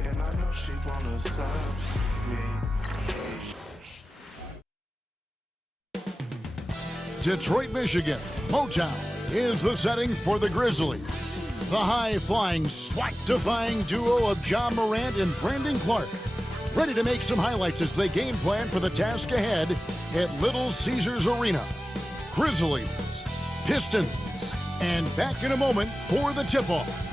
And I know she wanna slap me. Detroit, Michigan, Motown is the setting for the Grizzlies. The high-flying, SWAT-defying duo of John Morant and Brandon Clark, ready to make some highlights as they game plan for the task ahead at Little Caesars Arena. Grizzlies, Pistons, and back in a moment for the tip-off.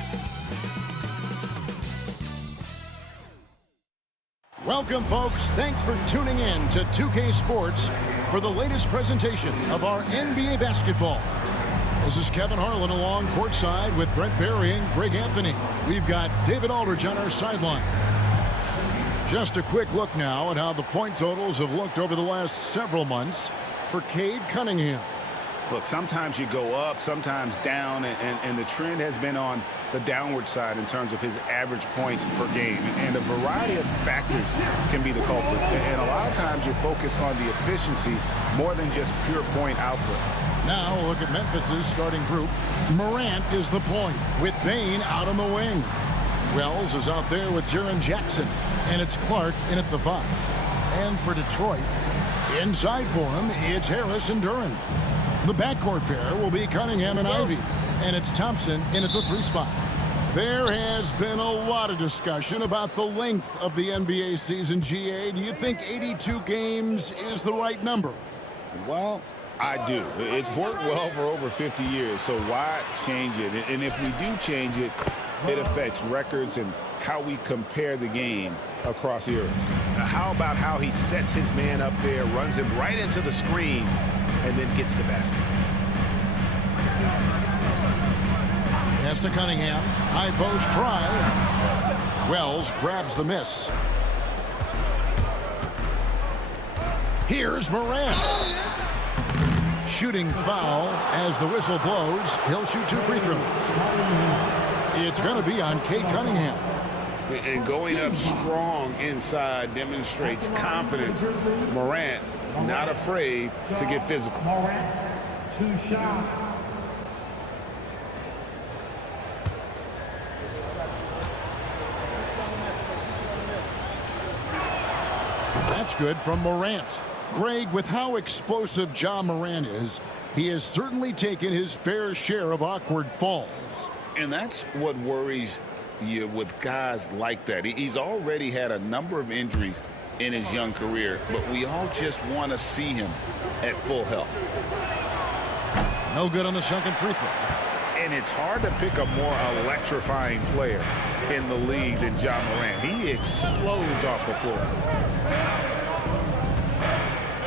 Welcome, folks. Thanks for tuning in to 2K Sports for the latest presentation of our NBA basketball. This is Kevin Harlan along courtside with Brent Barry and Greg Anthony. We've got David Aldridge on our sideline. Just a quick look now at how the point totals have looked over the last several months for Cade Cunningham. Look, sometimes you go up, sometimes down, and the trend has been on the downward side in terms of his average points per game. And a variety of factors can be the culprit. And a lot of times you focus on the efficiency more than just pure point output. Now we'll look at Memphis's starting group. Morant is the point, with Bane out on the wing. Wells is out there with Jaren Jackson, and it's Clark in at the 5. And for Detroit, inside for him, it's Harris and Duren. The backcourt pair will be Cunningham and Ivy, and it's Thompson in at the 3 spot. There has been a lot of discussion about the length of the NBA season, GA. Do you think 82 games is the right number? Well, I do. It's worked well for over 50 years, so why change it? And if we do change it, it affects records and how we compare the game across eras. Now, how about how he sets his man up there, runs him right into the screen, and then gets the basket? Pass to Cunningham. High post try. Wells grabs the miss. Here's Morant. Shooting foul as the whistle blows. He'll shoot 2 free throws. It's going to be on Cade Cunningham. And going up strong inside demonstrates confidence. Morant not afraid to get physical. Morant, 2 shots. That's good from Morant. Greg, with how explosive John Morant is, he has certainly taken his fair share of awkward falls. And that's what worries you with guys like that. He's already had a number of injuries in his young career, but we all just want to see him at full health. No good on the second free throw. And it's hard to pick a more electrifying player in the league than John Morant. He explodes off the floor.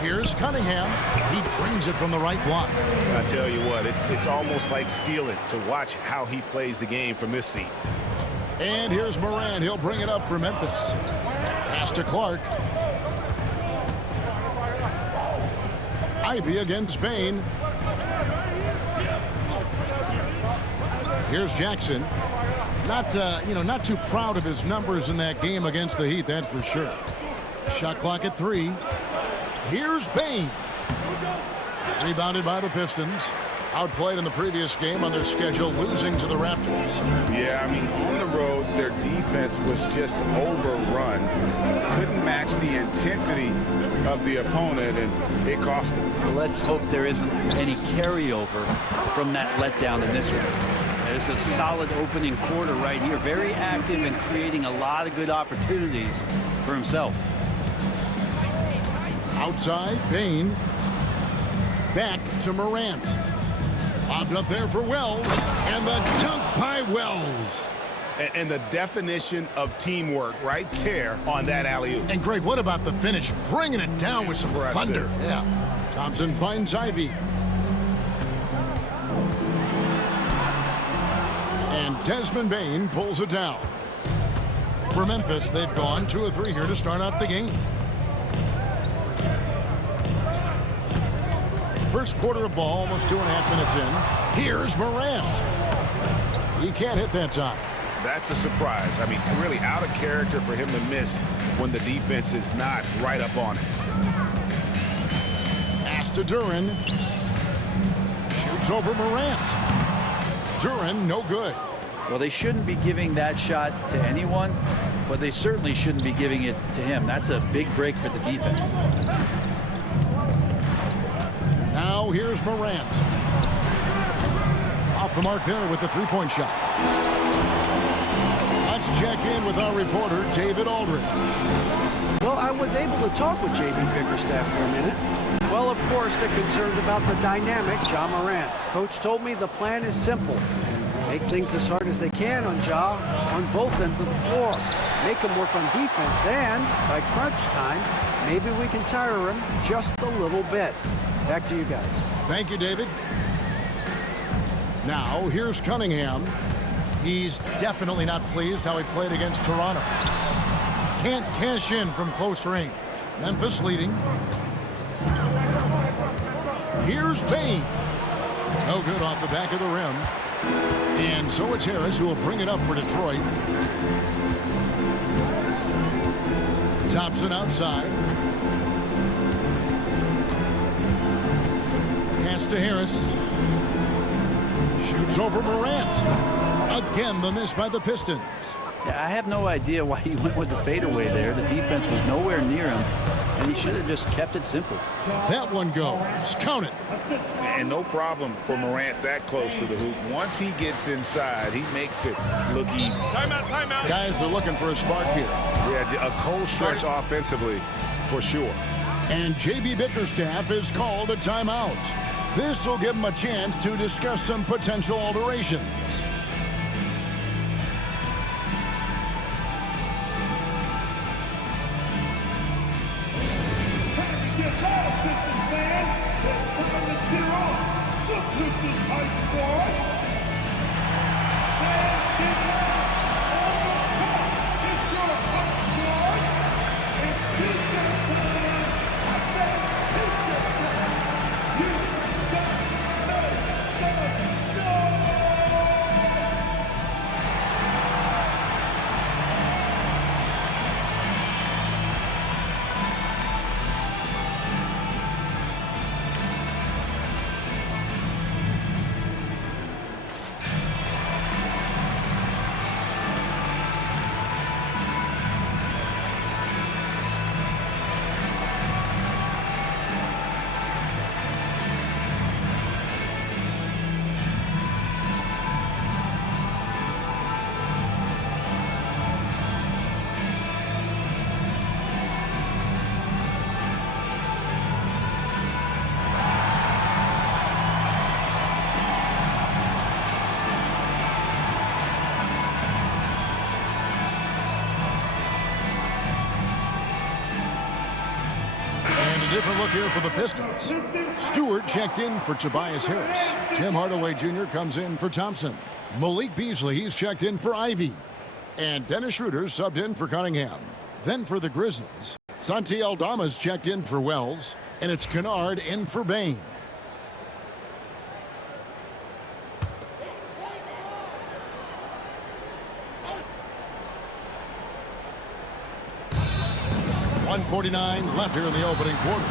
Here's Cunningham. He drains it from the right block. I tell you what, it's almost like stealing to watch how he plays the game from this seat. And here's Morant. He'll bring it up for Memphis. Pass to Clark. Ivy against Bane. Here's Jackson. Not too proud of his numbers in that game against the Heat, that's for sure. Shot clock at 3. Here's Bane. Rebounded by the Pistons. Outplayed in the previous game on their schedule, losing to the Raptors. Yeah, I mean, on the road, their defense was just overrun. Couldn't match the intensity of the opponent, and it cost them. Well, let's hope there isn't any carryover from that letdown in this one. It's a solid opening quarter right here. Very active and creating a lot of good opportunities for himself. Outside, Bane. Back to Morant. Lobbed up there for Wells. And the dunk by Wells. And the definition of teamwork right there on that alley-oop. And Greg, what about the finish? Bringing it down with some thunder. Yeah. Thompson finds Ivy. And Desmond Bane pulls it down. For Memphis, they've gone 2 of 3 here to start out the game. First quarter of ball, almost 2.5 minutes in. Here's Morant. He can't hit that time. That's a surprise. I mean, really out of character for him to miss when the defense is not right up on it. Pass to Duren. Shoots over Morant. Duren, no good. Well, they shouldn't be giving that shot to anyone, but they certainly shouldn't be giving it to him. That's a big break for the defense. Now here's Morant. Off the mark there with the three-point shot. Let's check in with our reporter, David Aldridge. Well, I was able to talk with J.B. Bickerstaff for a minute. Well, of course, they're concerned about the dynamic Ja Morant. Coach told me the plan is simple. Make things as hard as they can on Ja on both ends of the floor. Make him work on defense, and by crunch time, maybe we can tire him just a little bit. Back to you guys. Thank you, David. Now, here's Cunningham. He's definitely not pleased how he played against Toronto. Can't cash in from close range. Memphis leading. Here's Bane. No good off the back of the rim. And so it's Harris who will bring it up for Detroit. Thompson outside. Pass to Harris. Shoots over Morant. Again, the miss by the Pistons. Yeah, I have no idea why he went with the fadeaway there. The defense was nowhere near him, and he should have just kept it simple. That one goes. Count it. And no problem for Morant that close to the hoop. Once he gets inside, he makes it look easy. Timeout, timeout. Guys are looking for a spark here. Yeah, a cold stretch offensively for sure. And J.B. Bickerstaff is called a timeout. This will give him a chance to discuss some potential alterations. Different look here for the Pistons. Stewart checked in for Tobias Harris. Tim Hardaway Jr. comes in for Thompson. Malik Beasley, he's checked in for Ivy. And Dennis Schroeder subbed in for Cunningham. Then for the Grizzlies, Santi Aldama's checked in for Wells. And it's Kennard in for Bane. .149 left here in the opening quarter.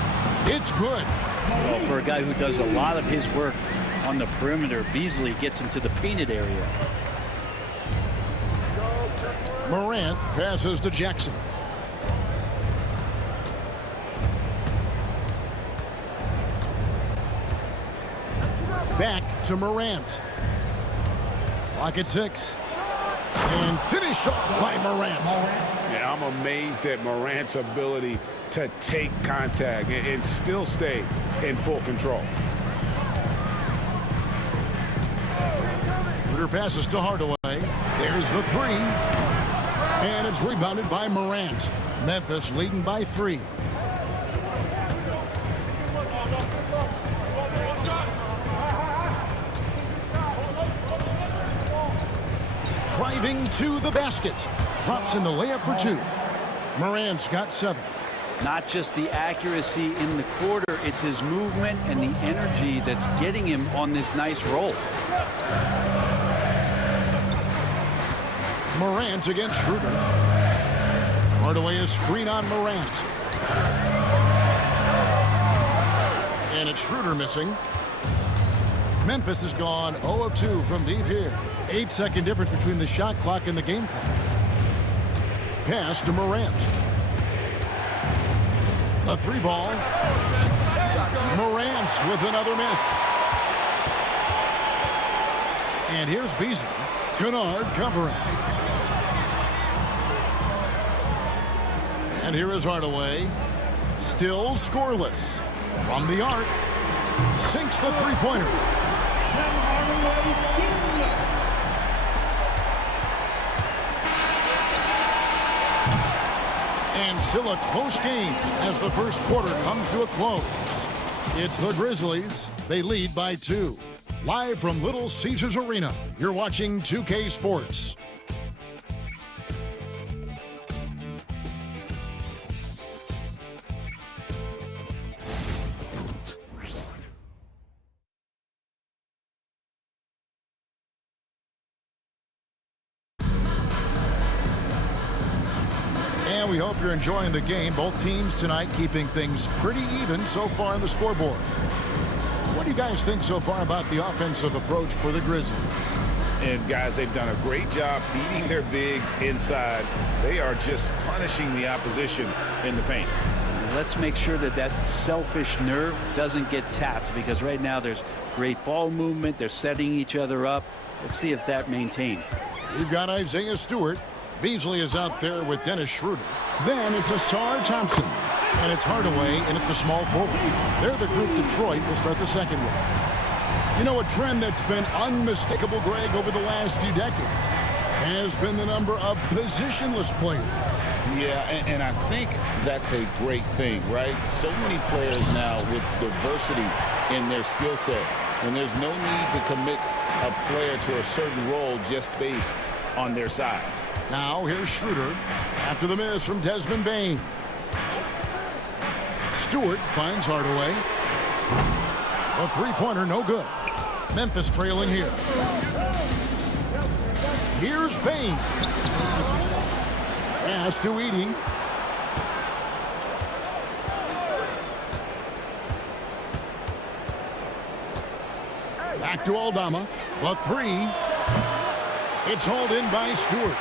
It's good. Well, for a guy who does a lot of his work on the perimeter, Beasley gets into the painted area. Morant passes to Jackson. Back to Morant. Clock at 6. And finished off by Morant. Yeah, I'm amazed at Morant's ability to take contact and still stay in full control. Schroeder passes to Hardaway. There's the three. And it's rebounded by Morant. Memphis leading by 3. Driving to the basket. Drops in the layup for 2. Morant's got 7. Not just the accuracy in the quarter, it's his movement and the energy that's getting him on this nice roll. Morant against Schroeder. Hardaway is screen on Morant. And it's Schroeder missing. Memphis has gone 0 of 2 from deep here. 8-second difference between the shot clock and the game clock. Pass to Morant. The 3-ball. Morant with another miss. And here's Beasley. Kennard covering. And here is Hardaway. Still scoreless. From the arc. Sinks the three-pointer. And still a close game as the first quarter comes to a close. It's the Grizzlies. They lead by 2. Live from Little Caesars Arena, you're watching 2K Sports. And we hope you're enjoying the game. Both teams tonight keeping things pretty even so far on the scoreboard. What do you guys think so far about the offensive approach for the Grizzlies? And guys, they've done a great job feeding their bigs inside. They are just punishing the opposition in the paint. Let's make sure that that selfish nerve doesn't get tapped, because right now there's great ball movement. They're setting each other up. Let's see if that maintains. We've got Isaiah Stewart. Beasley is out there with Dennis Schroeder. Then it's Asar Thompson. And it's Hardaway in at the small forward. They're the group Detroit will start the second with. You know, a trend that's been unmistakable, Greg, over the last few decades has been the number of positionless players. Yeah, and I think that's a great thing, right? So many players now with diversity in their skill set. And there's no need to commit a player to a certain role just based on their size. Now here's Schroeder after the miss from Desmond Bane. Stewart finds Hardaway. The three-pointer no good. Memphis trailing here. Here's Bane. Pass to Edey. Back to Aldama. The 3. It's hauled in by Stewart.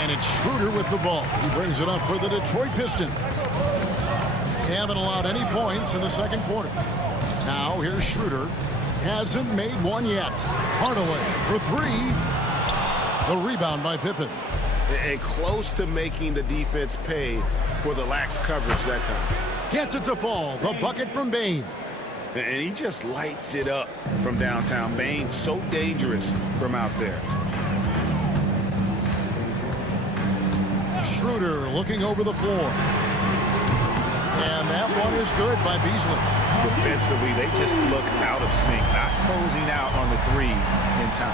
And it's Schroeder with the ball. He brings it up for the Detroit Pistons. They haven't allowed any points in the second quarter. Now here's Schroeder. Hasn't made one yet. Hardaway for 3. The rebound by Pippen. And close to making the defense pay for the lax coverage that time. Gets it to fall. The bucket from Bane. And he just lights it up from downtown. Bane so dangerous from out there. Schroeder looking over the floor. And that one is good by Beasley. Defensively, they just look out of sync, not closing out on the threes in time.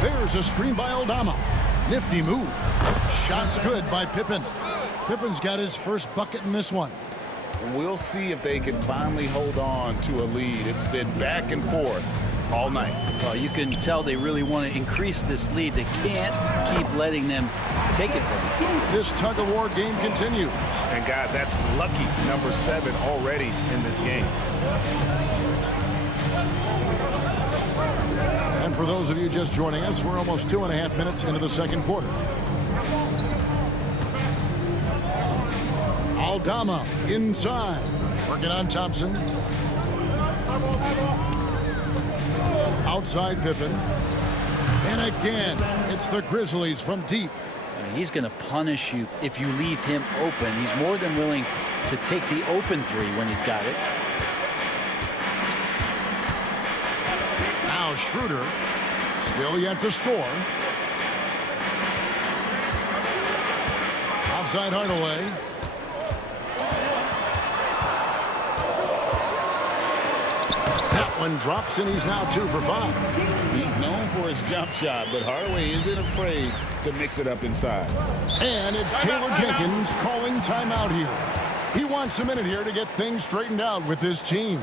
There's a screen by Aldama. Nifty move. Shot's good by Pippen. Pippen's got his first bucket in this one. We'll see if they can finally hold on to a lead. It's been back and forth all night. Well, you can tell they really want to increase this lead. They can't keep letting them take it from them. This tug-of-war game continues. And guys, that's lucky number 7 already in this game. And for those of you just joining us, we're almost 2.5 minutes into the second quarter. Aldama inside. Working on Thompson. Outside Pippen. And again, it's the Grizzlies from deep. He's going to punish you if you leave him open. He's more than willing to take the open 3 when he's got it. Now Schroeder, still yet to score. Outside Hardaway. That one drops, and he's now 2 for 5. He's known for his jump shot, but Hardaway isn't afraid to mix it up inside. And it's Taylor Jenkins calling timeout here. He wants a minute here to get things straightened out with his team.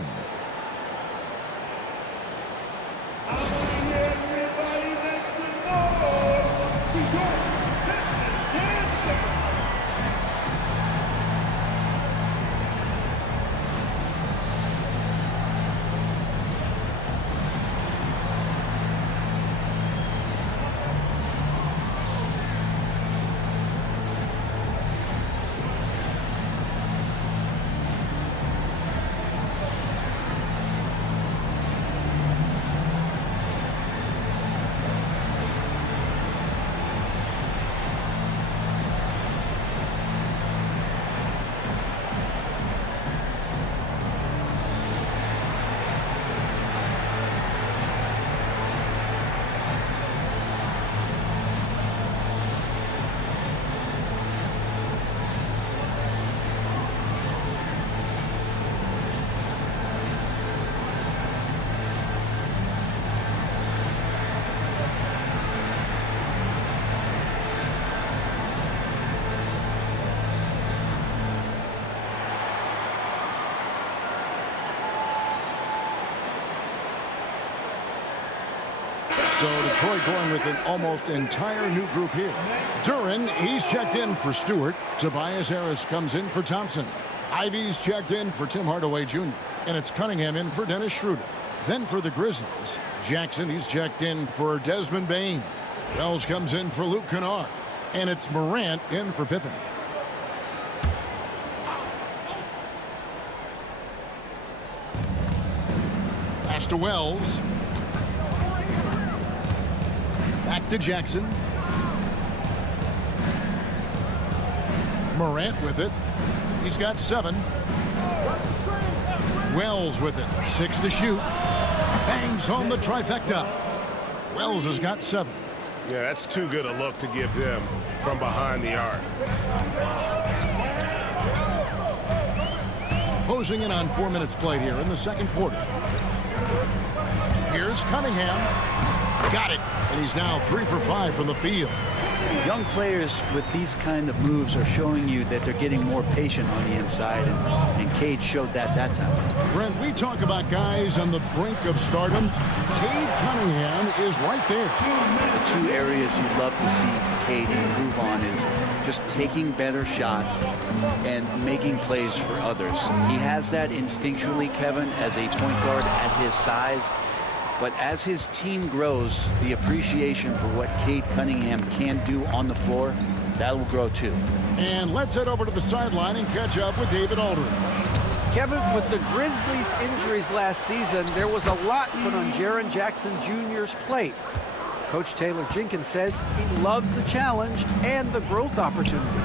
So Detroit going with an almost entire new group here. Duran, he's checked in for Stewart. Tobias Harris comes in for Thompson. Ivy's checked in for Tim Hardaway Jr. And it's Cunningham in for Dennis Schroeder. Then for the Grizzlies, Jackson, he's checked in for Desmond Bane. Wells comes in for Luke Kennard. And it's Morant in for Pippen. Pass to Wells. Back to Jackson. Morant with it. He's got 7. Wells with it. 6 to shoot. Bangs home the trifecta. Wells has got 7. Yeah, that's too good a look to give them from behind the arc. Closing in on 4 minutes played here in the second quarter. Here's Cunningham. Got it. And he's now 3 for 5 from the field. Young players with these kind of moves are showing you that they're getting more patient on the inside, and Cade showed that time. Brent, we talk about guys on the brink of stardom. Cade Cunningham is right there. The 2 areas you'd love to see Cade improve on is just taking better shots and making plays for others. He has that instinctually, Kevin, as a point guard at his size. But as his team grows, the appreciation for what Cade Cunningham can do on the floor, that will grow too. And let's head over to the sideline and catch up with David Aldridge. Kevin, with the Grizzlies' injuries last season, there was a lot put on Jaren Jackson Jr.'s plate. Coach Taylor Jenkins says he loves the challenge and the growth opportunity.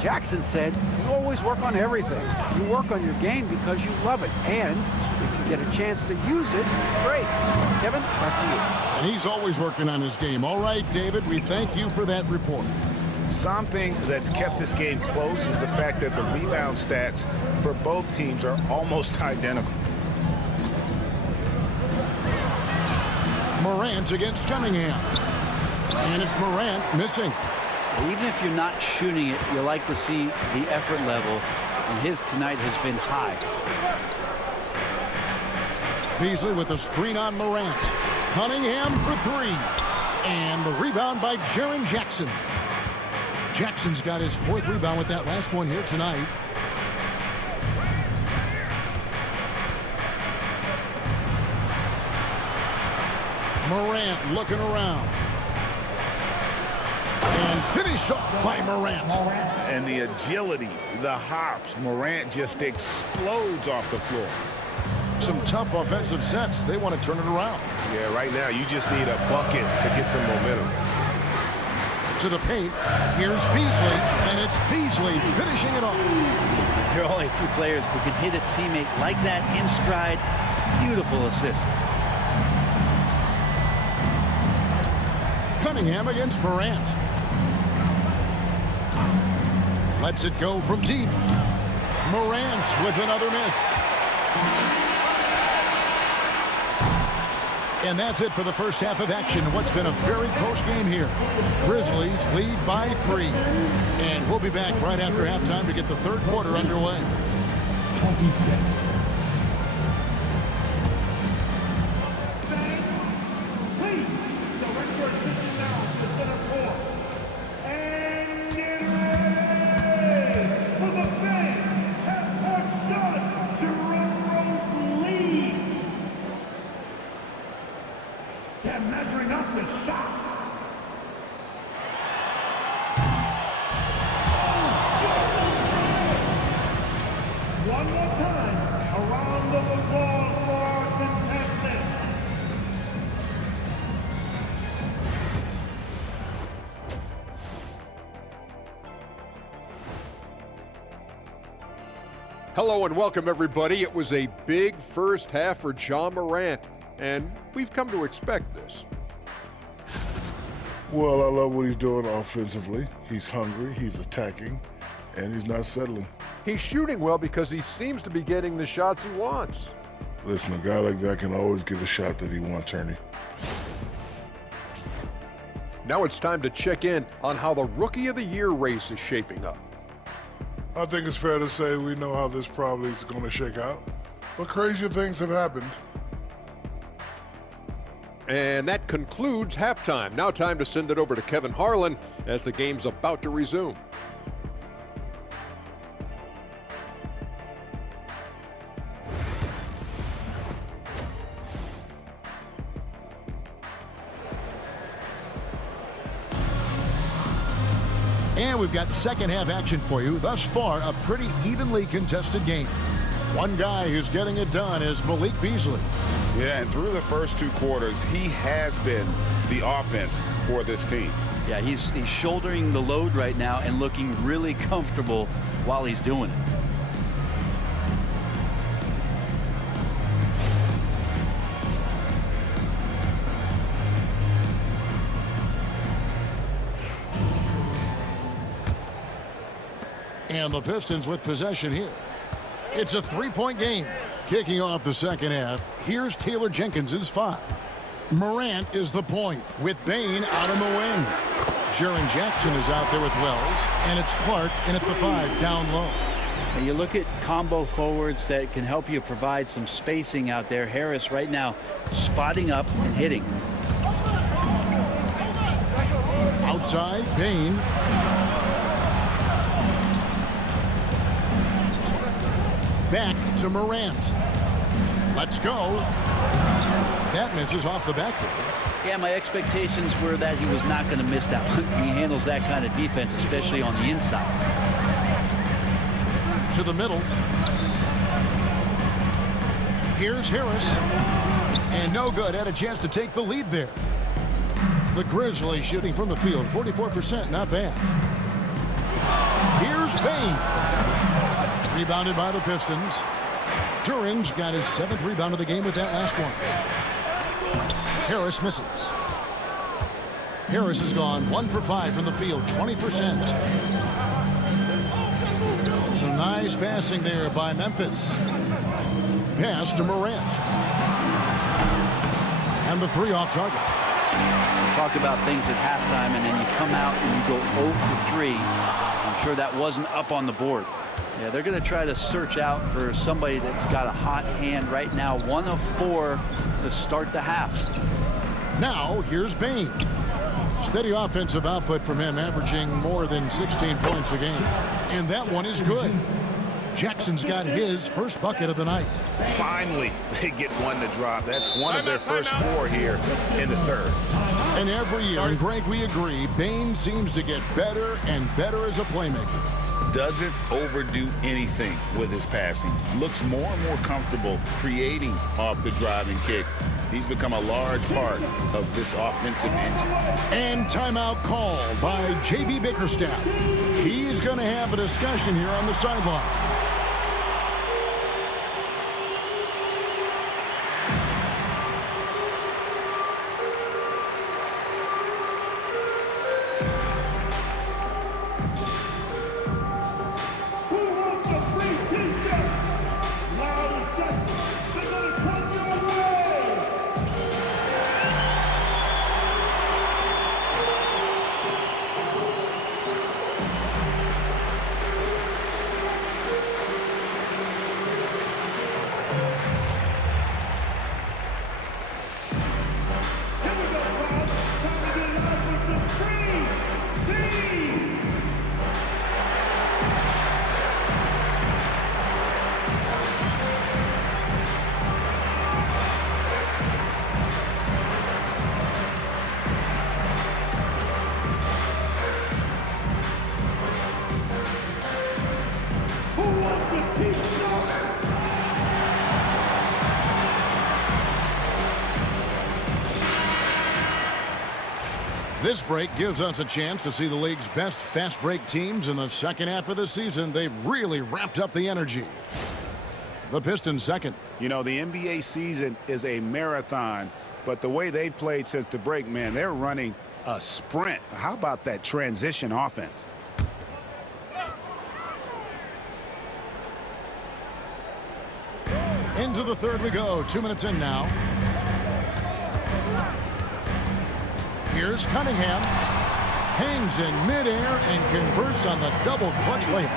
Jackson said, "You always work on everything. You work on your game because you love it. And if you get a chance to use it, great." Kevin, back to you. And he's always working on his game. All right, David, we thank you for that report. Something that's kept this game close is the fact that the rebound stats for both teams are almost identical. Morant against Cunningham. And it's Morant missing. Even if you're not shooting it, you like to see the effort level, and his tonight has been high. Beasley with a screen on Morant. Cunningham for 3. And the rebound by Jaren Jackson. Jackson's got his 4th rebound with that last one here tonight. Morant looking around. And finished off by Morant. And the agility, the hops, Morant just explodes off the floor. Some tough offensive sets. They want to turn it around. Yeah, right now you just need a bucket to get some momentum. To the paint. Here's Beasley. And it's Beasley finishing it off. There are only a few players who can hit a teammate like that in stride. Beautiful assist. Cunningham against Morant. Lets it go from deep. Morant with another miss. And that's it for the first half of action. What's been a very close game here. Grizzlies lead by 3. And we'll be back right after halftime to get the third quarter underway. 26. Measuring up the shot. One more time, a round of applause for our contestants. Hello and welcome, everybody. It was a big first half for Ja Morant, and we've come to expect this. Well, I love what he's doing offensively. He's hungry, he's attacking, and he's not settling. He's shooting well because he seems to be getting the shots he wants. Listen, a guy like that can always get a shot that he wants, Ernie. Now it's time to check in on how the Rookie of the Year race is shaping up. I think it's fair to say we know how this probably is going to shake out, but crazier things have happened. And that concludes halftime. Now time to send it over to Kevin Harlan as the game's about to resume. And we've got second half action for you. Thus far, a pretty evenly contested game. One guy who's getting it done is Malik Beasley. Yeah, and through the first 2 quarters, he has been the offense for this team. Yeah, he's shouldering the load right now and looking really comfortable while he's doing it. And the Pistons with possession here. It's a 3-point game. Kicking off the second half, here's Taylor Jenkins' 5. Morant is the point with Bane out on the wing. Jaren Jackson is out there with Wells, and it's Clark in at the 5 down low. And you look at combo forwards that can help you provide some spacing out there. Harris right now spotting up and hitting. Outside, Bane. Back to Morant. Let's go. That misses off the backboard. Yeah, my expectations were that he was not going to miss that one. He handles that kind of defense, especially on the inside. To the middle. Here's Harris. And no good. Had a chance to take the lead there. The Grizzlies shooting from the field. 44%. Not bad. Here's Bane. Rebounded by the Pistons. Duran's got his 7th rebound of the game with that last one. Harris misses. Harris has gone 1 for 5 from the field, 20%. Some nice passing there by Memphis. Pass to Morant. And the 3 off target. Talk about things at halftime, and then you come out and you go 0 for 3. I'm sure that wasn't up on the board. Yeah, they're going to try to search out for somebody that's got a hot hand right now. 1 of 4 to start the half. Now, here's Bane. Steady offensive output from him, averaging more than 16 points a game. And that one is good. Jackson's got his first bucket of the night. Finally, they get one to drop. That's one of their first 4 here in the 3rd. And every year, and Greg, we agree, Bane seems to get better and better as a playmaker. Doesn't overdo anything with his passing. Looks more and more comfortable creating off the driving kick. He's become a large part of this offensive engine. And timeout called by J.B. Bickerstaff. He's going to have a discussion here on the sideline. This break gives us a chance to see the league's best fast break teams in the second half of the season. They've really ramped up the energy. The Pistons second. You know, the NBA season is a marathon, but the way they've played since the break, man, they're running a sprint. How about that transition offense? Into the 3rd we go. 2 minutes in now. Here's Cunningham. Hangs in midair and converts on the double clutch layup.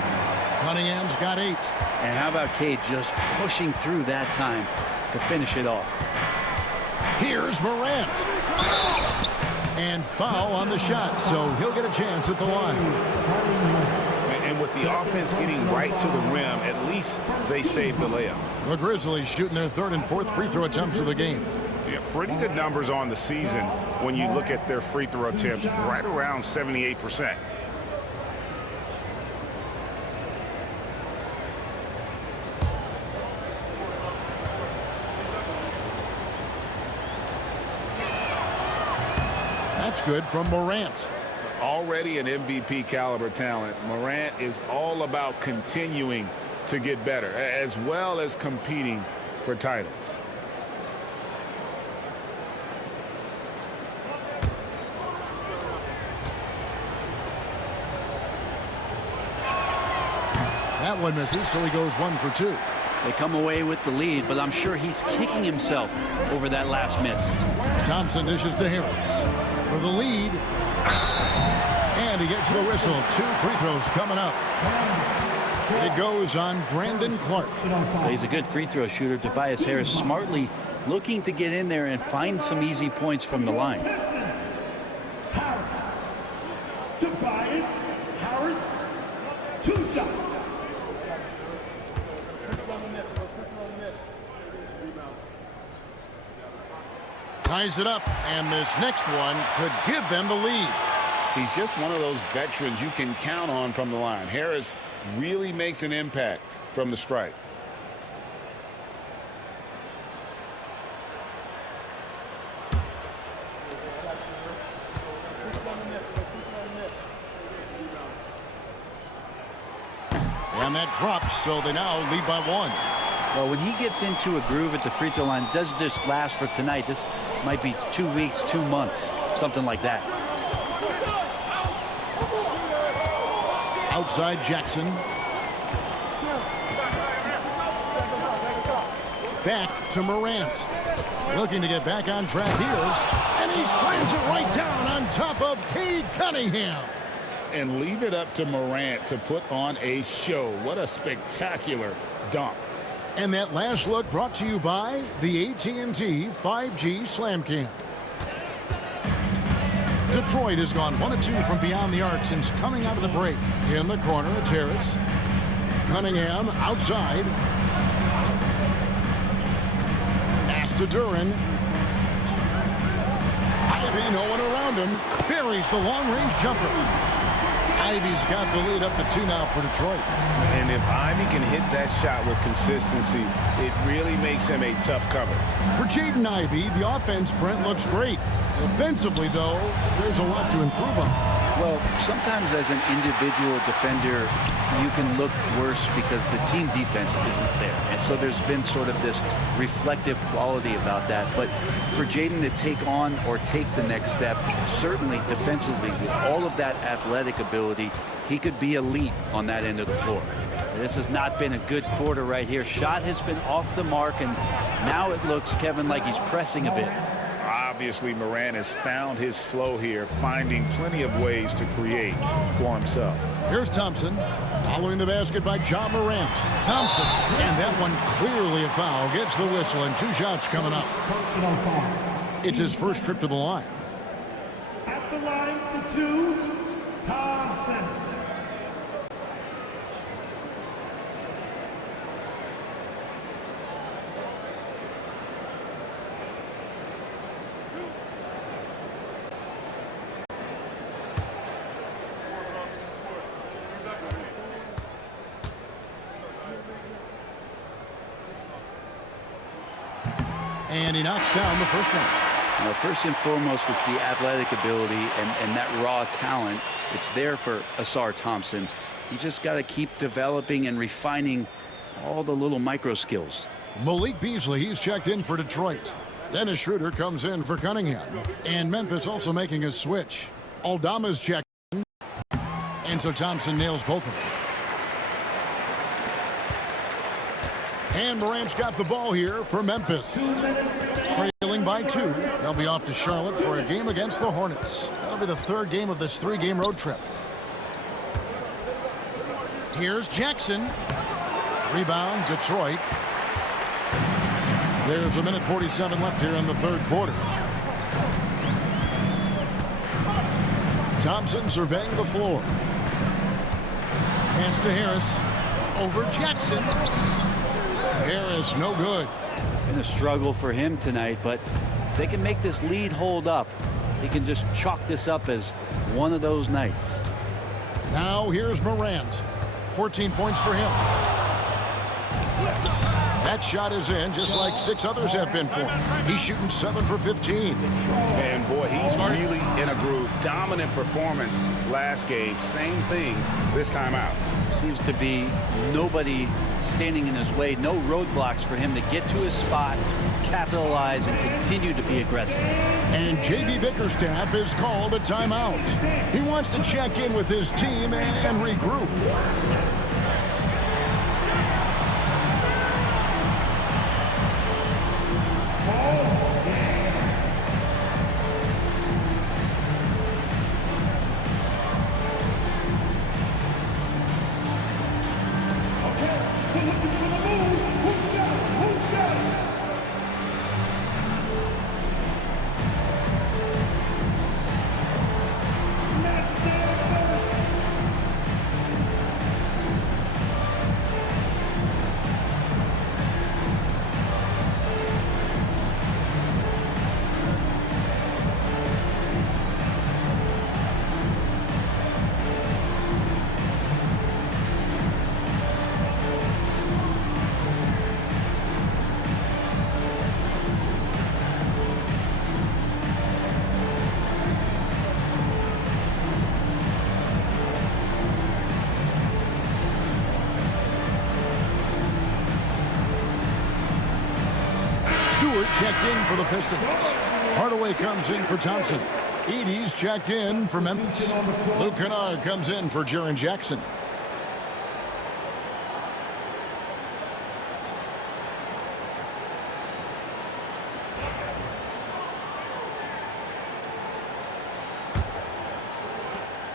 Cunningham's got 8. And how about Cade just pushing through that time to finish it off? Here's Morant. And foul on the shot, so he'll get a chance at the line. And with the offense getting right to the rim, at least they saved the layup. The Grizzlies shooting their third and fourth free throw attempts of the game. Yeah, pretty good numbers on the season when you look at their free throw attempts, right around 78%. That's good from Morant. Already an MVP caliber talent, Morant is all about continuing to get better, as well as competing for titles. That one misses, so he goes 1 for 2. They come away with the lead, but I'm sure he's kicking himself over that last miss. Thompson dishes to Harris for the lead. And he gets the whistle. 2 free throws coming up. It goes on Brandon Clark. Well, he's a good free throw shooter. Tobias Harris smartly looking to get in there and find some easy points from the line. Tobias Harris, 2 shots. Ties it up, and this next one could give them the lead. He's just one of those veterans you can count on from the line. Harris really makes an impact from the stripe. And that drops, so they now lead by 1. Well, when he gets into a groove at the free throw line, it doesn't just last for tonight. This might be 2 weeks, 2 months, something like that. Outside Jackson. Back to Morant. Looking to get back on track here. And he slams it right down on top of Cade Cunningham. And leave it up to Morant to put on a show. What a spectacular dunk. And that last look brought to you by the AT&T 5G Slam Cam. Detroit has gone 1 of 2 from beyond the arc since coming out of the break. In the corner, it's Harris. Cunningham outside. Pass to Duran. Ivy, no one around him. Buries the long-range jumper. Ivy's got the lead up to 2 now for Detroit. And if Ivy can hit that shot with consistency, it really makes him a tough cover. For Jaden Ivey, the offense, Brent, looks great. Offensively, though, there's a lot to improve on. Well, sometimes as an individual defender, you can look worse because the team defense isn't there. And so there's been sort of this reflective quality about that. But for Jaden to take on or take the next step, certainly defensively, with all of that athletic ability, he could be elite on that end of the floor. This has not been a good quarter right here. Shot has been off the mark, and now it looks, Kevin, like he's pressing a bit. Obviously, Morant has found his flow here, finding plenty of ways to create for himself. Here's Thompson, following the basket by Ja Morant. Thompson, and that one clearly a foul, gets the whistle, and 2 shots coming up. It's his first trip to the line. At the line for 2, Thompson. And he knocks down the first one. Now, first and foremost, it's the athletic ability and that raw talent. It's there for Ausar Thompson. He's just got to keep developing and refining all the little micro skills. Malik Beasley, he's checked in for Detroit. Dennis Schroeder comes in for Cunningham. And Memphis also making a switch. Aldama's checked in. And so Thompson nails both of them. And Morant's got the ball here for Memphis. Trailing by 2. They'll be off to Charlotte for a game against the Hornets. That'll be the 3rd game of this 3-game road trip. Here's Jackson. Rebound, Detroit. There's a minute 47 left here in the third quarter. Thompson surveying the floor. Pass to Harris. Over Jackson. Harris, no good. Been a struggle for him tonight, but if they can make this lead hold up, he can just chalk this up as one of those nights. Now here's Morant. 14 points for him. That shot is in, just like 6 others have been for him. He's shooting 7 for 15. And boy, he's really in a groove. Dominant performance last game. Same thing this time out. Seems to be nobody standing in his way. No roadblocks for him to get to his spot, capitalize, and continue to be aggressive. And J.B. Bickerstaff is called a timeout. He wants to check in with his team and regroup. Checked in for the Pistons. Hardaway comes in for Thompson. Edey's checked in for Memphis. Luke Kennard comes in for Jaren Jackson.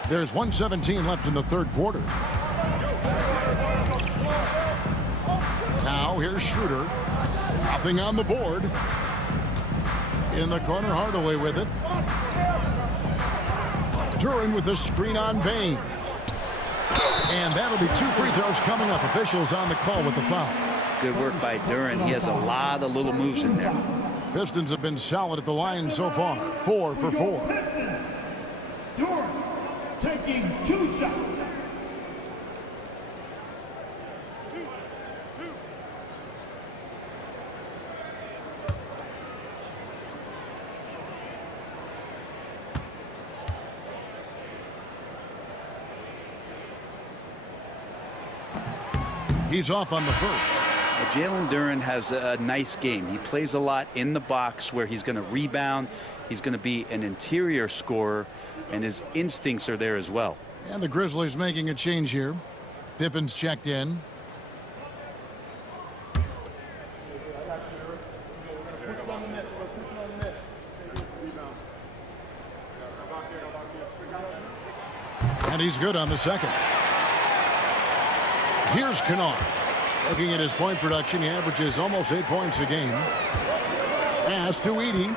There's 1:17 left in the third quarter. Now here's Schroeder. Nothing on the board. In the corner, Hardaway with it. Duren with the screen on Bane. And that'll be 2 free throws coming up. Officials on the call with the foul. Good work by Duren. He has a lot of little moves in there. Pistons have been solid at the line so far. 4 for 4. Duren taking 2 shots. He's off on the first. Jalen Duren has a nice game. He plays a lot in the box where he's going to rebound. He's going to be an interior scorer, and his instincts are there as well. And the Grizzlies making a change here. Pippen's checked in. And he's good on the second. Here's Kennard. Looking at his point production, he averages almost 8 points a game. Pass to Edey.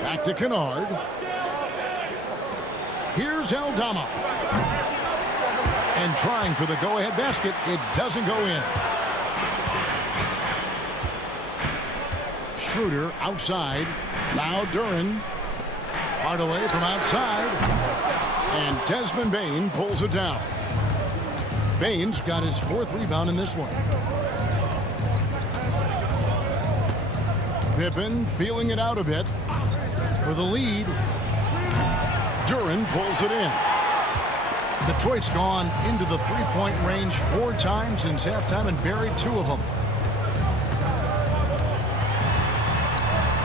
Back to Kennard. Here's Aldama. And trying for the go-ahead basket. It doesn't go in. Schroeder outside. Now Duren. Hardaway from outside. And Desmond Bane pulls it down. Bane's got his 4th rebound in this one. Pippen feeling it out a bit for the lead. Duren pulls it in. Detroit's gone into the 3-point range 4 times since halftime and buried 2 of them.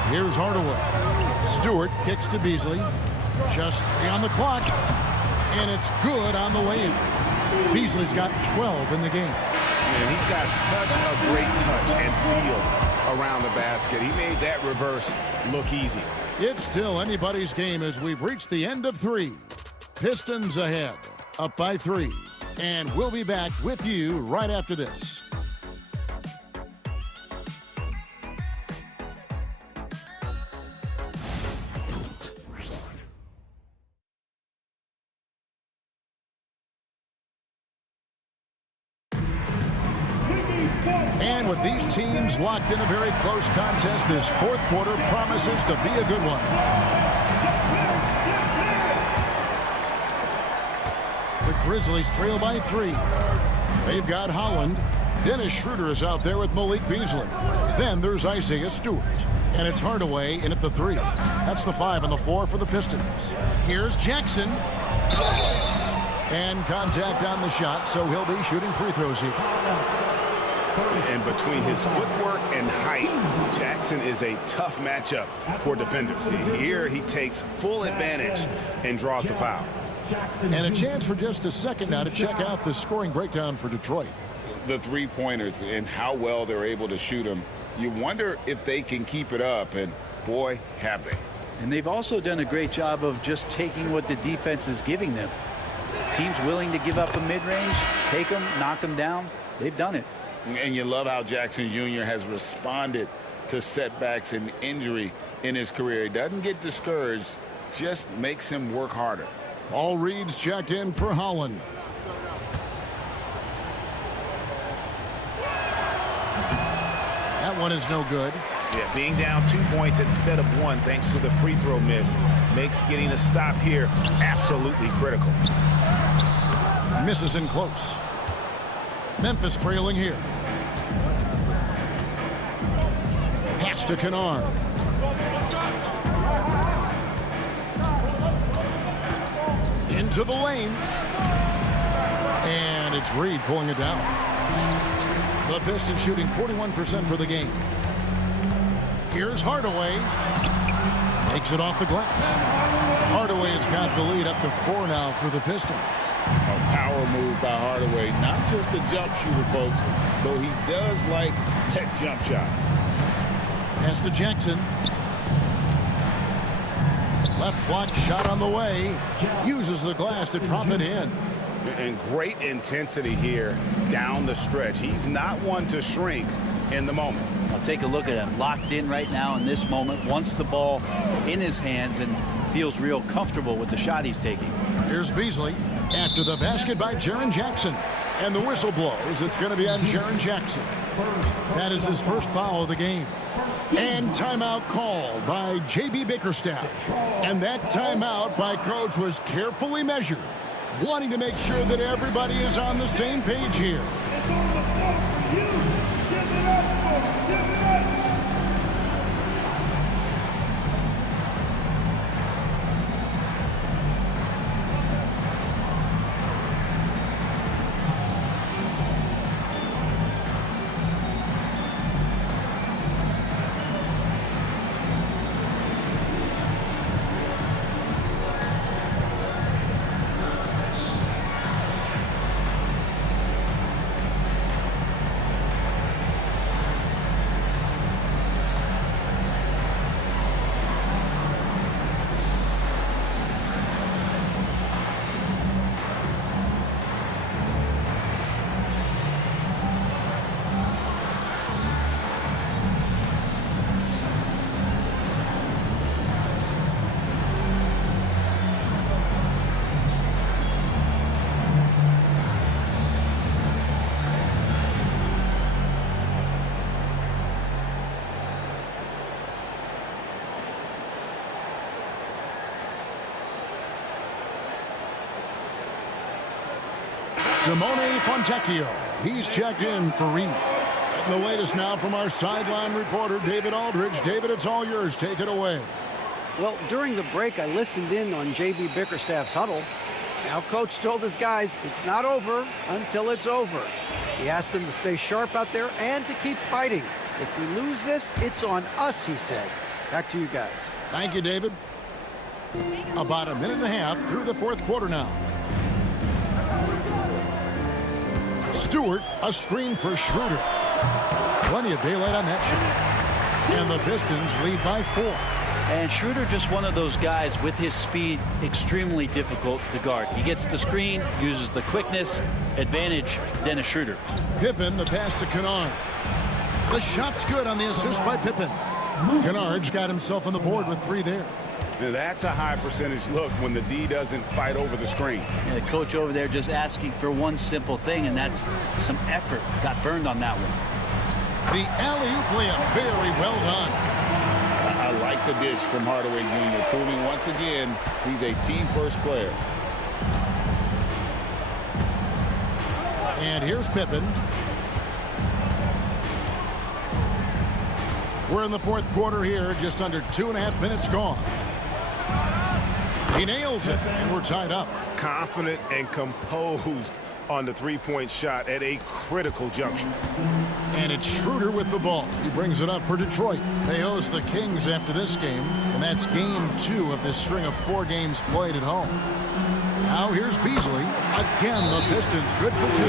Here's Hardaway. Stewart kicks to Beasley. Just 3 on the clock. And it's good on the way in. Beasley's got 12 in the game. And he's got such a great touch and feel around the basket. He made that reverse look easy. It's still anybody's game as we've reached the end of 3. Pistons ahead, up by 3. And we'll be back with you right after this. And with these teams locked in a very close contest, this fourth quarter promises to be a good one. The Grizzlies trail by 3. They've got Holland. Dennis Schroeder is out there with Malik Beasley. Then there's Isaiah Stewart. And it's Hardaway in at the 3. That's the 5 on the floor for the Pistons. Here's Jackson. And contact on the shot, so he'll be shooting free throws here. And between his footwork and height, Jackson is a tough matchup for defenders. Here he takes full advantage and draws the foul. And a chance for just a second now to check out the scoring breakdown for Detroit. The three-pointers and how well they're able to shoot them. You wonder if they can keep it up, and boy, have they. And they've also done a great job of just taking what the defense is giving them. Teams willing to give up a mid-range, take them, knock them down. They've done it. And you love how Jackson Jr. has responded to setbacks and injury in his career. He doesn't get discouraged, just makes him work harder. All reads checked in for Holland. That one is no good. Yeah, being down 2 points instead of 1 thanks to the free throw miss makes getting a stop here absolutely critical. Misses in close. Memphis trailing here. Pass to Kennard. Into the lane. And it's Reed pulling it down. The Pistons shooting 41% for the game. Here's Hardaway. Takes it off the glass. Hardaway has got the lead up to 4 now for the Pistons. A power move by Hardaway. Not just a jump shooter, folks, though he does like that jump shot. Pass to Jackson. Left block shot on the way. Uses the glass to drop it in. And great intensity here down the stretch. He's not one to shrink in the moment. I'll take a look at him. Locked in right now in this moment. Wants the ball in his hands and feels real comfortable with the shot he's taking. Here's Beasley after the basket by Jaren Jackson. And the whistle blows. It's going to be on Jaren Jackson. That is his first foul of the game. And timeout called by J.B. Bickerstaff. And that timeout by Coach was carefully measured, wanting to make sure that everybody is on the same page here. Simone Fontecchio. He's checked in for Reed. And the latest now from our sideline reporter, David Aldridge. David, it's all yours. Take it away. Well, during the break, I listened in on J.B. Bickerstaff's huddle. Now, Coach told his guys it's not over until it's over. He asked them to stay sharp out there and to keep fighting. If we lose this, it's on us, he said. Back to you guys. Thank you, David. About a minute and a half through the fourth quarter now. Stewart, a screen for Schroeder. Plenty of daylight on that shot. And the Pistons lead by 4. And Schroeder just one of those guys with his speed extremely difficult to guard. He gets the screen, uses the quickness, advantage, Dennis Schroeder. Pippen, the pass to Kennard. The shot's good on the assist by Pippen. Kennard's got himself on the board with 3 there. Now that's a high percentage look when the D doesn't fight over the screen. Yeah, the coach over there just asking for one simple thing, and that's some effort. Got burned on that one. The alley-oop layup, very well done. I like the dish from Hardaway Jr., proving once again he's a team-first player. And here's Pippen. We're in the fourth quarter here, just under 2.5 minutes gone. He nails it, and we're tied up. Confident and composed on the three-point shot at a critical juncture. And it's Schroeder with the ball. He brings it up for Detroit. They host the Kings after this game, and that's game 2 of this string of 4 games played at home. Now here's Beasley. Again, the Pistons good for 2.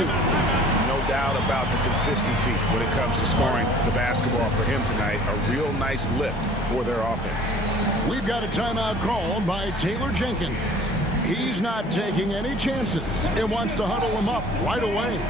No doubt about the consistency when it comes to scoring the basketball for him tonight. A real nice lift for their offense. We've got a timeout called by Taylor Jenkins. He's not taking any chances and wants to huddle him up right away.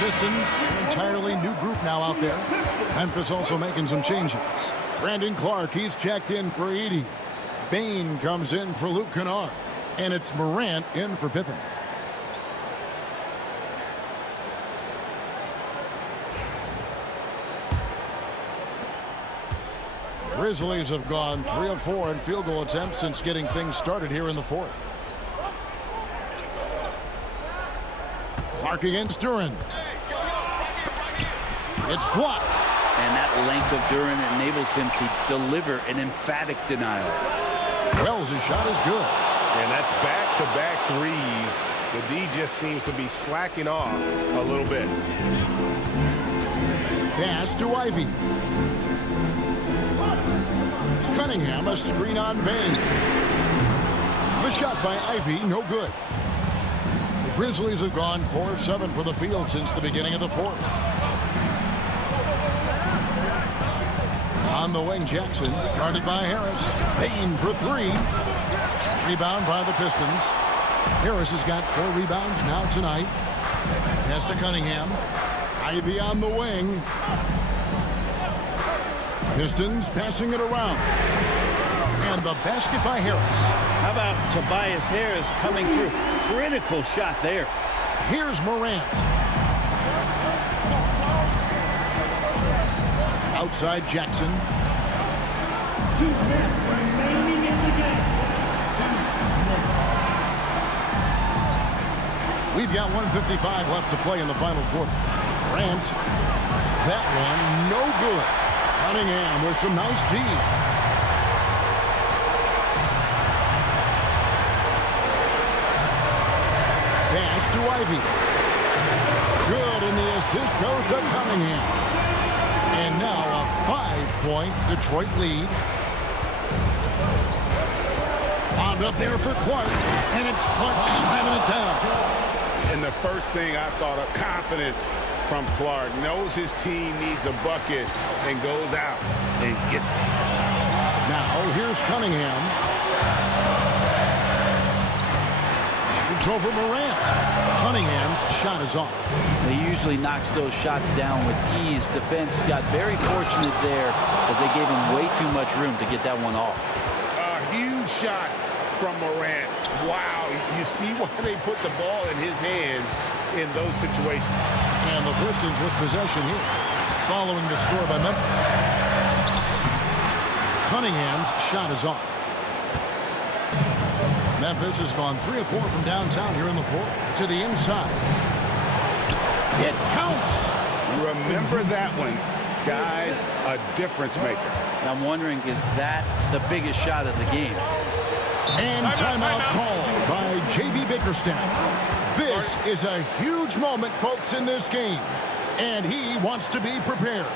Pistons, an entirely new group now out there. Memphis also making some changes. Brandon Clark, he's checked in for Edey. Bane comes in for Luke Kennard. And it's Morant in for Pippen. Grizzlies have gone 3 of 4 in field goal attempts since getting things started here in the fourth. Clark against Duran. It's blocked. And that length of Duran enables him to deliver an emphatic denial. Wells' shot is good. And that's back-to-back threes. The D just seems to be slacking off a little bit. Pass to Ivy. Cunningham, a screen on Bane. The shot by Ivy, no good. The Grizzlies have gone 4 of 7 for the field since the beginning of the fourth. On the wing, Jackson, guarded by Harris. Bane for 3. Rebound by the Pistons. Harris has got 4 rebounds now tonight. Pass to Cunningham. Ivy on the wing. Pistons passing it around. And the basket by Harris. How about Tobias Harris coming through? Critical shot there. Here's Morant. Outside Jackson. 2 minutes remaining in the game. 2 minutes. We've got 1:55 left to play in the final quarter. Grant. That one no good. Cunningham with some nice D. Pass to Ivy. Good, and the assist goes to Cunningham. And now a 5-point Detroit lead. Bombed up there for Clark, and it's Clark slamming it down. And the first thing I thought of, confidence from Clark. Knows his team needs a bucket and goes out and gets it. Now here's Cunningham. It's over Morant. Cunningham's shot is off. He usually knocks those shots down with ease. Defense got very fortunate there as they gave him way too much room to get that one off. A huge shot from Morant. Wow, you see why they put the ball in his hands in those situations. And the Pistons with possession here, following the score by Memphis. Cunningham's shot is off. Memphis has gone 3 of 4 from downtown here in the fourth. To the inside. It counts. Remember that one. Guys, a difference maker. I'm wondering, is that the biggest shot of the game? And timeout called by J.B. Bickerstaff. This is a huge moment, folks, in this game. And he wants to be prepared.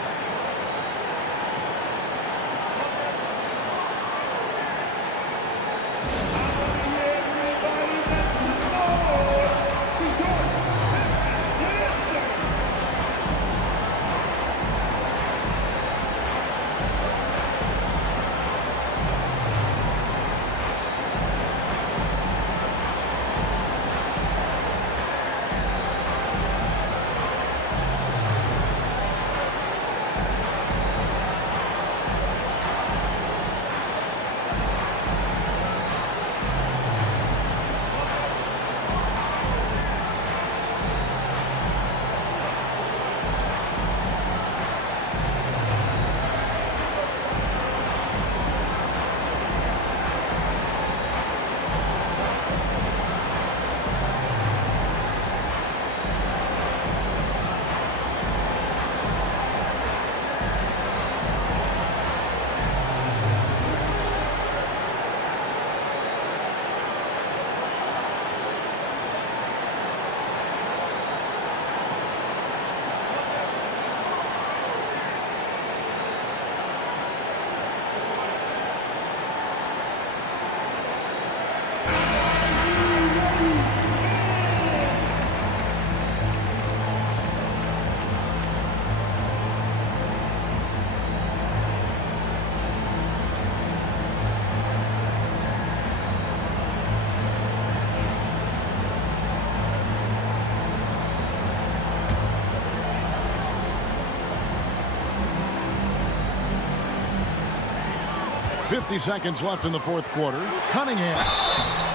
.50 seconds left in the fourth quarter. Cunningham.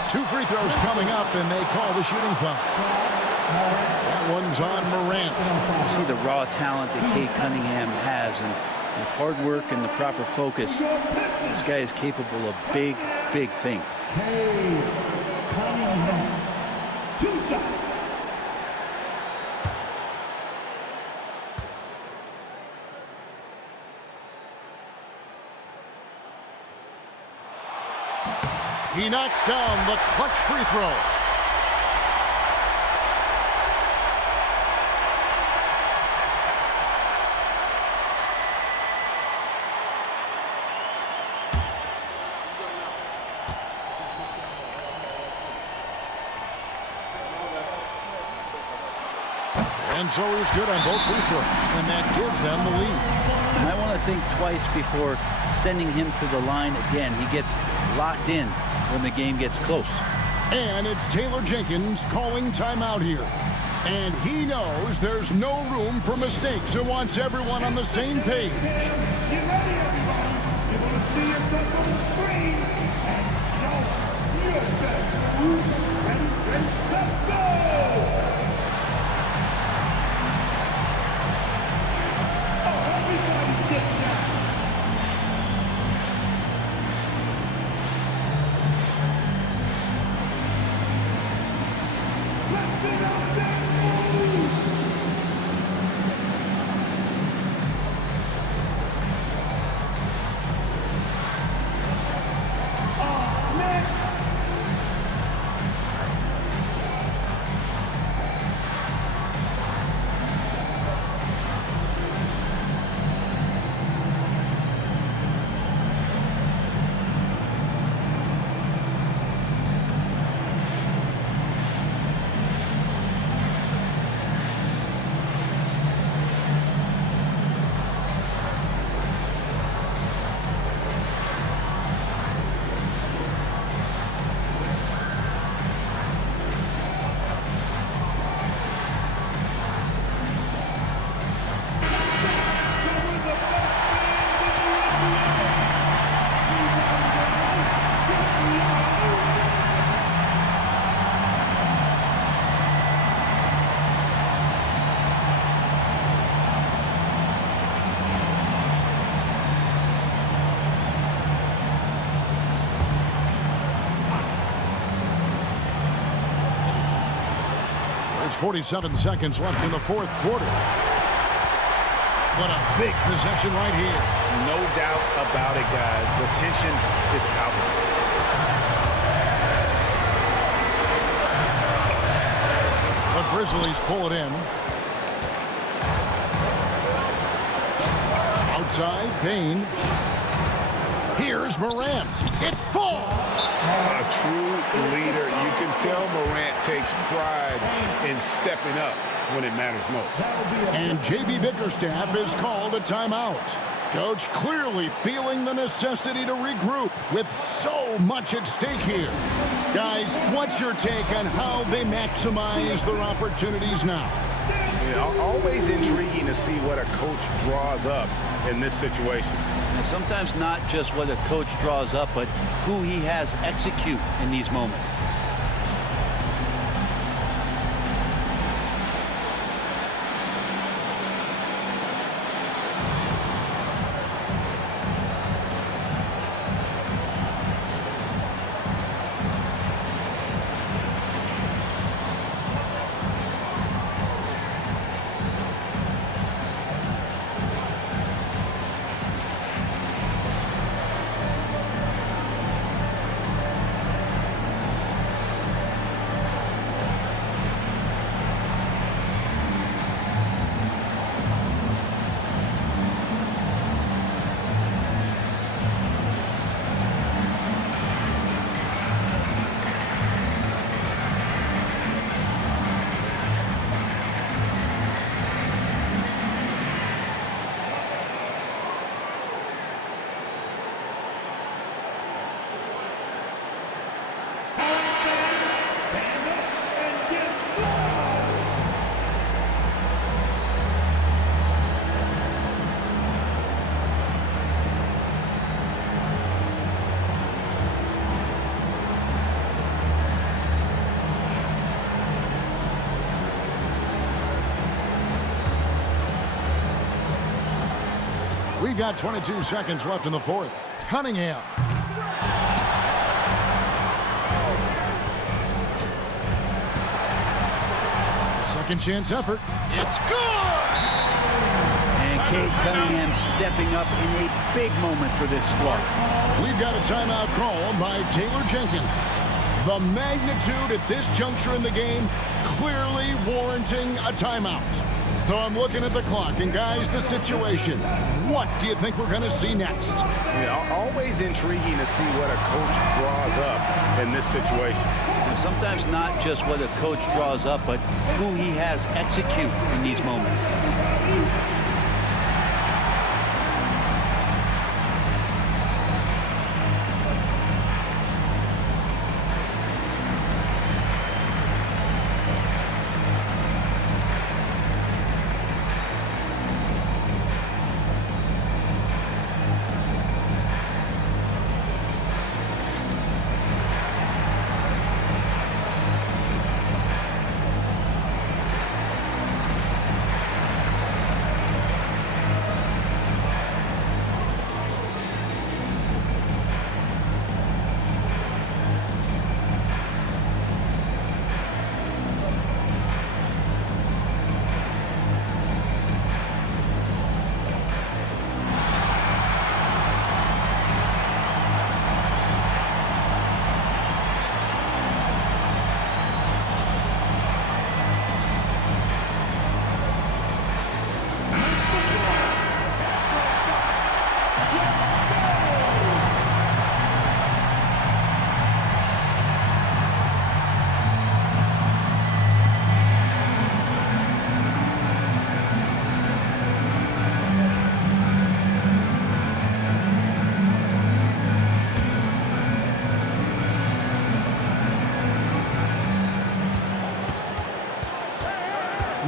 2 free throws coming up, and they call the shooting foul. That one's on Morant. You see the raw talent that Cade Cunningham has, and with hard work and the proper focus, this guy is capable of big, big things. Cade Cunningham. 2 shots. He knocks down the clutch free throw. And so he's good on both free throws, and that gives them the lead. I want to think twice before sending him to the line again. He gets locked in when the game gets close. And it's Taylor Jenkins calling timeout here. And he knows there's no room for mistakes and wants everyone on the same page. Get ready, everyone. You want to see yourself on the screen and show your best move. Ready, let's go! Oh, everybody's getting down. Let's see that big move. 47 seconds left in the fourth quarter. What a big possession right here. No doubt about it, guys. The tension is palpable. The Grizzlies pull it in. Outside, Bane. Here's Morant. It falls. A true leader. You can tell Morant takes pride in stepping up when it matters most. And J.B. Bickerstaff is called a timeout. Coach clearly feeling the necessity to regroup with so much at stake here. Guys, what's your take on how they maximize their opportunities now? Always intriguing to see what a coach draws up in this situation. And sometimes not just what a coach draws up, but who he has execute in these moments. We've got 22 seconds left in the fourth. Cunningham. A second chance effort. It's good! And Cade Cunningham stepping up in a big moment for this squad. We've got a timeout called by Taylor Jenkins. The magnitude at this juncture in the game clearly warranting a timeout. So I'm looking at the clock, and guys, the situation. What do you think we're going to see next? Always intriguing to see what a coach draws up in this situation. And sometimes not just what a coach draws up, but who he has execute in these moments.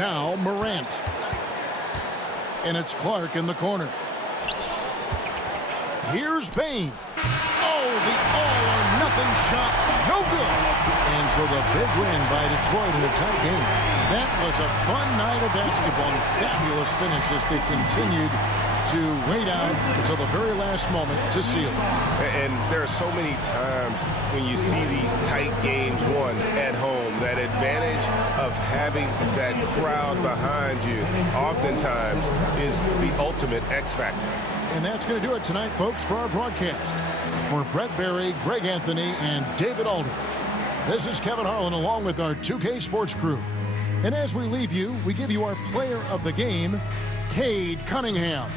Now Morant. And it's Clark in the corner. Here's Bane. Oh, the all-or-nothing shot. No good. And so the big win by Detroit in a tight game. That was a fun night of basketball and fabulous finish as they continued to wait out until the very last moment to seal it. And there are so many times when you see these tight games won at home, that advantage of having that crowd behind you oftentimes is the ultimate X factor. And that's going to do it tonight, folks, for our broadcast. For Brett Berry, Greg Anthony, and David Aldridge, this is Kevin Harlan along with our 2K Sports crew. And as we leave you, we give you our player of the game, Cade Cunningham.